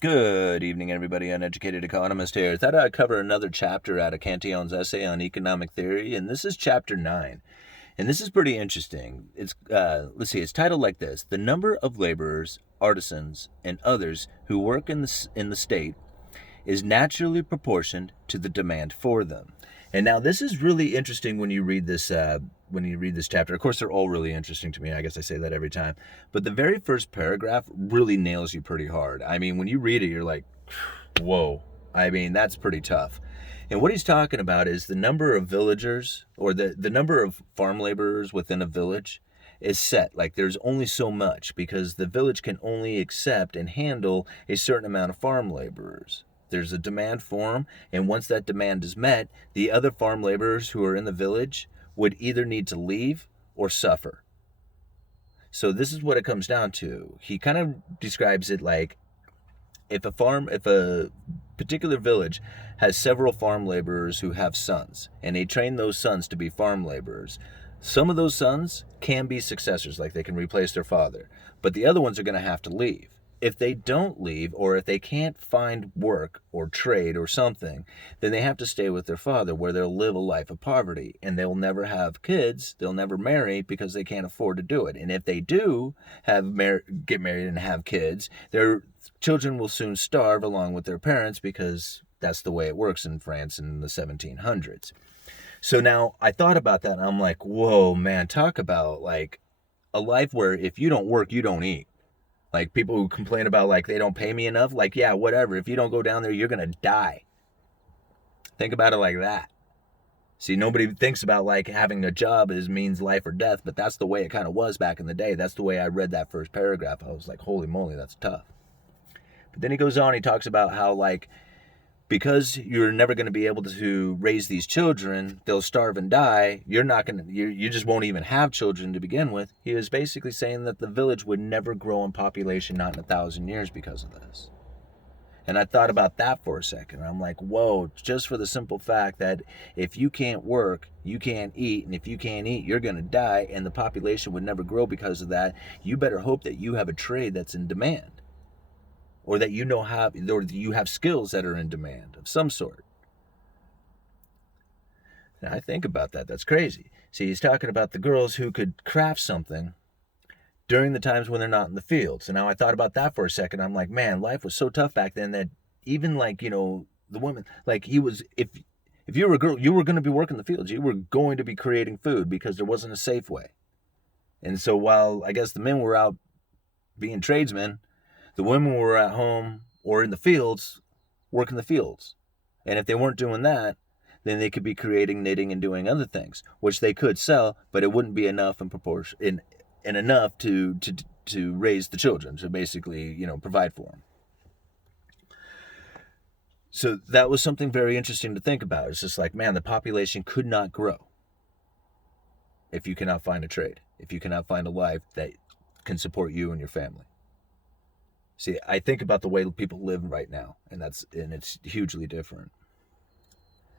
Good evening, everybody. Uneducated Economist here. I thought I'd cover another chapter out of Cantillon's essay on economic theory, and this is chapter 9. And this is pretty interesting. It's titled like this: The number of laborers, artisans, and others who work in the state is naturally proportioned to the demand for them. And now this is really interesting when you read this. When you read this chapter, of course, they're all really interesting to me. I guess I say that every time. But the very first paragraph really nails you pretty hard. I mean, when you read it, you're like, whoa. I mean, that's pretty tough. And what he's talking about is the number of villagers or the number of farm laborers within a village is set. Like there's only so much because the village can only accept and handle a certain amount of farm laborers. There's a demand for them, and once that demand is met, the other farm laborers who are in the village would either need to leave or suffer. So this is what it comes down to. He kind of describes it like if a particular village has several farm laborers who have sons, and they train those sons to be farm laborers, some of those sons can be successors, like they can replace their father, but the other ones are going to have to leave. If they don't leave, or if they can't find work or trade or something, then they have to stay with their father, where they'll live a life of poverty, and they'll never have kids, they'll never marry because they can't afford to do it. And if they do get married and have kids, their children will soon starve along with their parents, because that's the way it works in France in the 1700s. So now I thought about that, and I'm like, whoa, man, talk about like a life where if you don't work, you don't eat. Like people who complain about like they don't pay me enough, like, yeah, whatever. If you don't go down there, you're going to die. Think about it like that. See, nobody thinks about like having a job means life or death, but that's the way it kind of was back in the day. That's the way I read that first paragraph. I was like, holy moly, that's tough. But then he goes on, he talks about how like because you're never going to be able to raise these children, they'll starve and die. You just won't even have children to begin with. He was basically saying that the village would never grow in population, not in 1,000 years, because of this. And I thought about that for a second. I'm like, whoa, just for the simple fact that if you can't work, you can't eat. And if you can't eat, you're going to die. And the population would never grow because of that. You better hope that you have a trade that's in demand, or that you have skills that are in demand of some sort. And I think about that. That's crazy. See, he's talking about the girls who could craft something during the times when they're not in the field. So now I thought about that for a second. I'm like, man, life was so tough back then that even like, the women, like if you were a girl, you were going to be working the fields. You were going to be creating food because there wasn't a safe way. And so while I guess the men were out being tradesmen, the women were at home or in the fields, working the fields. And if they weren't doing that, then they could be creating, knitting, and doing other things, which they could sell, but it wouldn't be enough in proportion, and enough to raise the children, to basically, provide for them. So that was something very interesting to think about. It's just like, man, the population could not grow if you cannot find a trade, if you cannot find a life that can support you and your family. See, I think about the way people live right now, and it's hugely different.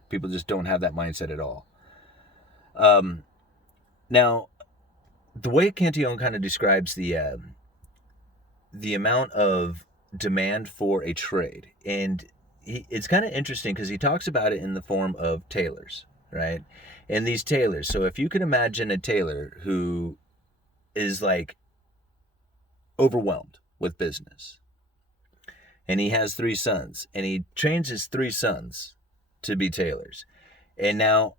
People just don't have that mindset at all. Now, the way Cantillon kind of describes the amount of demand for a trade, and it's kind of interesting because he talks about it in the form of tailors, right? And these tailors. So if you can imagine a tailor who is like overwhelmed with business, and he has 3 sons, and he trains his 3 sons to be tailors, and now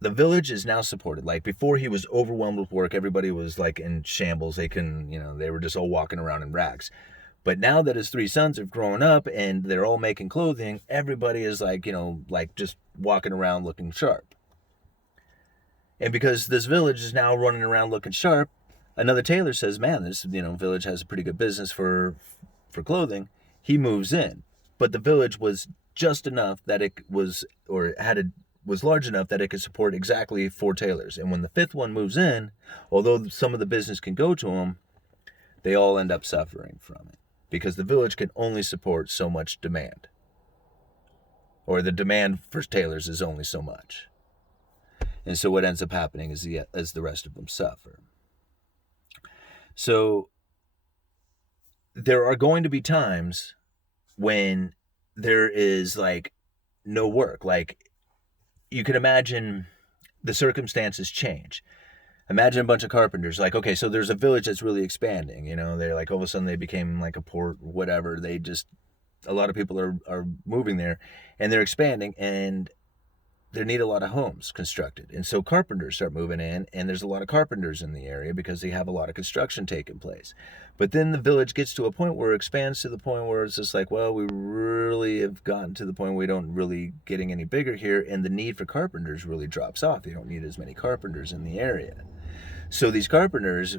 the village is now supported. Like before, he was overwhelmed with work. Everybody was like in shambles. They were just all walking around in rags. But now that his 3 sons have grown up and they're all making clothing, everybody is like just walking around looking sharp. And because this village is now running around looking sharp, another tailor says, man, this village has a pretty good business for clothing. He moves in, but the village was just enough that it was large enough that it could support exactly 4 tailors. And when the 5th one moves in, although some of the business can go to them, they all end up suffering from it because the village can only support so much demand, or the demand for tailors is only so much. And so what ends up happening is the rest of them suffer. So there are going to be times when there is like no work. Like, you can imagine the circumstances change. Imagine a bunch of carpenters. Like, okay, so there's a village that's really expanding. They're like, all of a sudden they became like a port, whatever. A lot of people are moving there, and they're expanding, and they need a lot of homes constructed. And so carpenters start moving in, and there's a lot of carpenters in the area because they have a lot of construction taking place. But then the village gets to a point where it expands to the point where it's just like, well, we really have gotten to the point where we don't really getting any bigger here, and the need for carpenters really drops off. They don't need as many carpenters in the area. So these carpenters,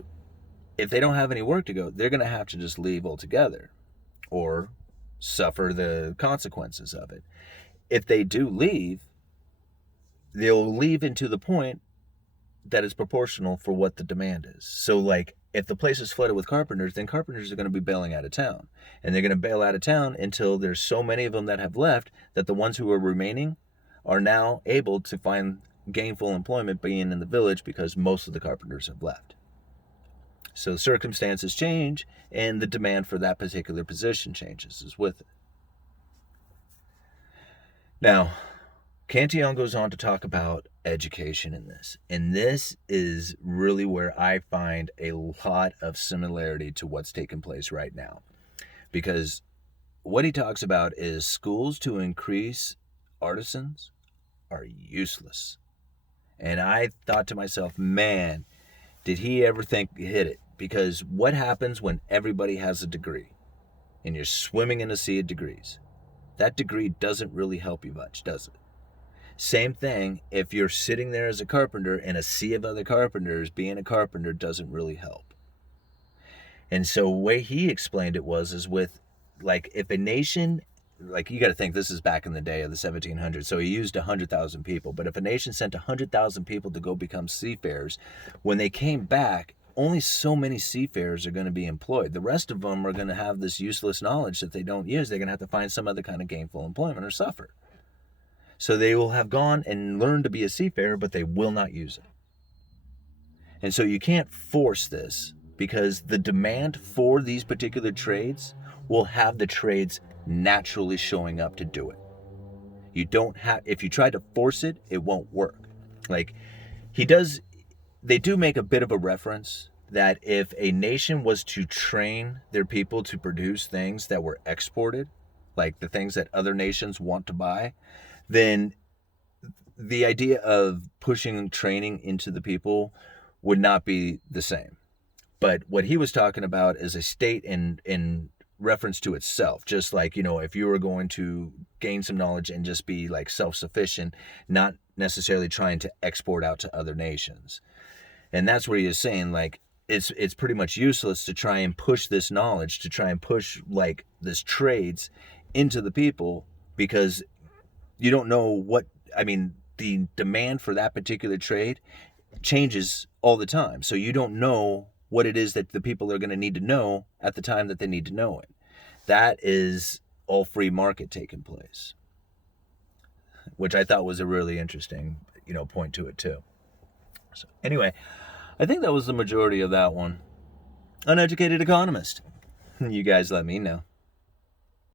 if they don't have any work to go, they're going to have to just leave altogether or suffer the consequences of it. If they do leave, they'll leave into the point that is proportional for what the demand is. So, like, if the place is flooded with carpenters, then carpenters are going to be bailing out of town. And they're going to bail out of town until there's so many of them that have left that the ones who are remaining are now able to find gainful employment being in the village because most of the carpenters have left. So circumstances change, and the demand for that particular position changes as with it. Now, Cantillon goes on to talk about education in this. And this is really where I find a lot of similarity to what's taking place right now. Because what he talks about is schools to increase artisans are useless. And I thought to myself, man, did he ever think hit it? Because what happens when everybody has a degree and you're swimming in a sea of degrees? That degree doesn't really help you much, does it? Same thing, if you're sitting there as a carpenter in a sea of other carpenters, being a carpenter doesn't really help. And so the way he explained it is with, like, if a nation, like, you got to think this is back in the day of the 1700s, so he used 100,000 people. But if a nation sent 100,000 people to go become seafarers, when they came back, only so many seafarers are going to be employed. The rest of them are going to have this useless knowledge that they don't use. They're going to have to find some other kind of gainful employment or suffer. So they will have gone and learned to be a seafarer, but they will not use it. And so you can't force this, because the demand for these particular trades will have the trades naturally showing up to do it. If you try to force it, it won't work. Like, they do make a bit of a reference that if a nation was to train their people to produce things that were exported, like the things that other nations want to buy, then the idea of pushing training into the people would not be the same. But what he was talking about is a state in reference to itself. Just like, if you were going to gain some knowledge and just be like self-sufficient, not necessarily trying to export out to other nations. And that's where he is saying, like, it's pretty much useless to try and push this knowledge, to try and push like this trades into the people, because you don't know the demand for that particular trade changes all the time. So you don't know what it is that the people are going to need to know at the time that they need to know it. That is all free market taking place, which I thought was a really interesting, point to it too. So anyway, I think that was the majority of that one. Uneducated Economist. You guys let me know.